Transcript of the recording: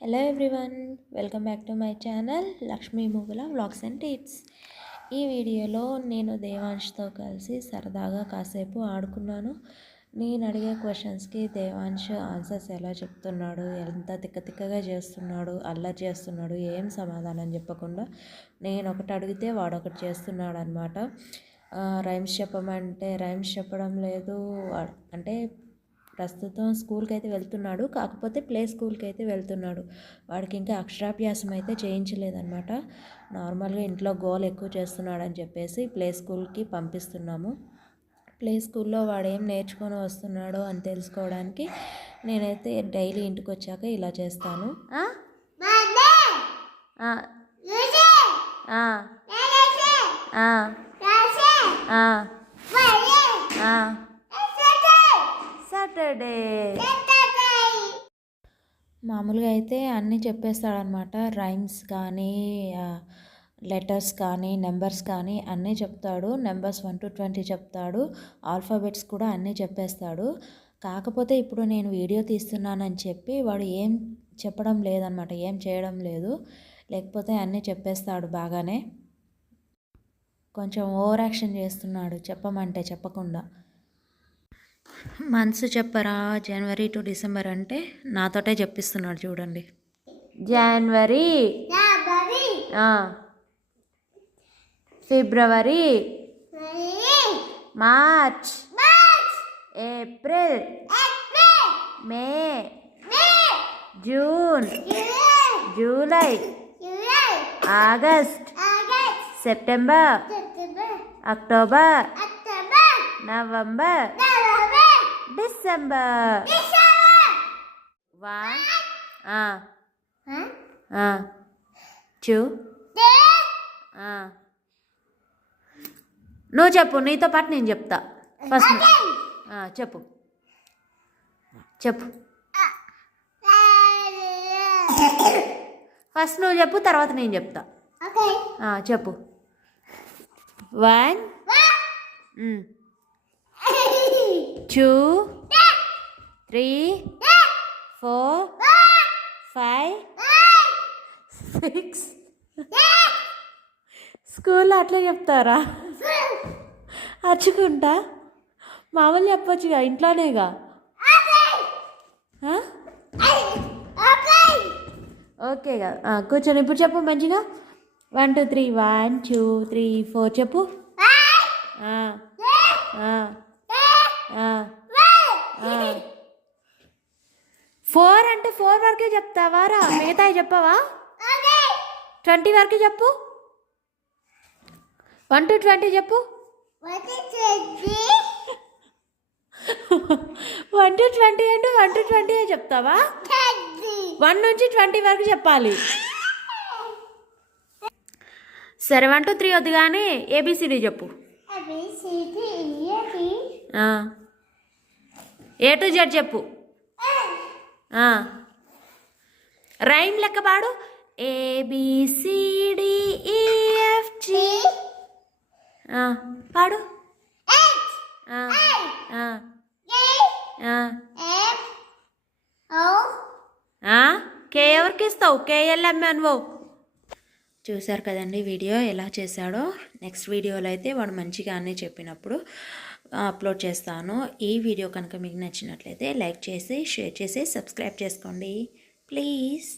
Hello everyone, welcome back to my channel Lakshmi Mugula vlogs and tips. ఈ వీడియోలో నేను దేవాంష్తో కలిసి సరదాగా కాసేపు ఆడుకున్నాను. నేను అడిగే క్వశ్చన్స్కి దేవాంష్ ఆన్సర్స్ ఎలా చెప్తున్నాడు, ఎంత తిక్కగా చేస్తున్నాడు, అల్లరి చేస్తున్నాడు, ఏం సమాధానం చెప్పకుండా నేను ఒకటి అడిగితే వాడు ఒకటి చేస్తున్నాడు అనమాట. రైమ్స్ చెప్పమంటే రైమ్స్ చెప్పడం లేదు. అంటే ప్రస్తుతం స్కూల్కి అయితే వెళ్తున్నాడు, కాకపోతే ప్లే స్కూల్కి అయితే వెళ్తున్నాడు. వాడికి ఇంకా అక్షరాభ్యాసం అయితే చేయించలేదన్నమాట. నార్మల్గా ఇంట్లో గోల్ ఎక్కువ చేస్తున్నాడని చెప్పేసి ప్లే స్కూల్కి పంపిస్తున్నాము. ప్లే స్కూల్లో వాడు ఏం నేర్చుకొని వస్తున్నాడో అని తెలుసుకోవడానికి నేనైతే డైలీ ఇంటికి వచ్చాక ఇలా చేస్తాను. సాటర్డే మామూలుగా అయితే అన్నీ చెప్పేస్తాడనమాట. రైమ్స్ కానీ, లెటర్స్ కానీ, నెంబర్స్ కానీ అన్నీ చెప్తాడు. నెంబర్స్ 1 to 20 చెప్తాడు. ఆల్ఫాబెట్స్ కూడా అన్నీ చెప్పేస్తాడు. కాకపోతే ఇప్పుడు నేను వీడియో తీస్తున్నానని చెప్పి వాడు ఏం చెప్పడం లేదనమాట, ఏం చేయడం లేదు. లేకపోతే అన్నీ చెప్పేస్తాడు బాగానే. కొంచెం ఓవర్ యాక్షన్ చేస్తున్నాడు చెప్పమంటే చెప్పకుండా. మంత్స్ చెప్పరా, జనవరి టు డిసెంబర్ అంటే నాతోటే చెప్పిస్తున్నాడు చూడండి. January, February, March, April, May, June, July, August, September, October, November, December. 1 2 నువ్వు చెప్పు, నీతో పాటు నేను చెప్తా. ఫస్ట్ చెప్పు చెప్పు ఫస్ట్ నువ్వు చెప్పు, తర్వాత నేను చెప్తా. చెప్పు. 1 2 3 4 5 6. స్కూల్లో అట్లే చెప్తారా? అరుచుకుంటా మామూలు చెప్పొచ్చుగా, ఇంట్లోనేగా. ఓకేగా, కూర్చొని ఇప్పుడు చెప్పు మంచిగా. 1 2 3 1 2 3 4 చెప్పు. 4 అంటే 4 వరకే చెప్తావారా? మిగతా చెప్పవా? 20 వరకు చెప్పు. 1 to 20 చెప్పు. 1 to 20 అంటే 1 to 20 చెప్తావా? 1 నుంచి 20 వరకు చెప్పాలి. సరే, 1 to 3 వద్దు కానీ ఏబిసిడి చెప్పు. ఏ టు జెడ్ చెప్పు. రైమ్ లెక్క పాడు. ABCDEFG పాడు. కే ఎవరికి ఇస్తావు? KLMNO. చూశారు కదండి వీడియో ఎలా చేశాడో. నెక్స్ట్ వీడియోలో అయితే వాడు మంచిగా అన్నీ చెప్పినప్పుడు అప్లోడ్ చేస్తాను. ఈ వీడియో కనుక మీకు నచ్చినట్లయితే లైక్ చేసి, షేర్ చేసి, సబ్స్క్రైబ్ చేసుకోండి ప్లీజ్.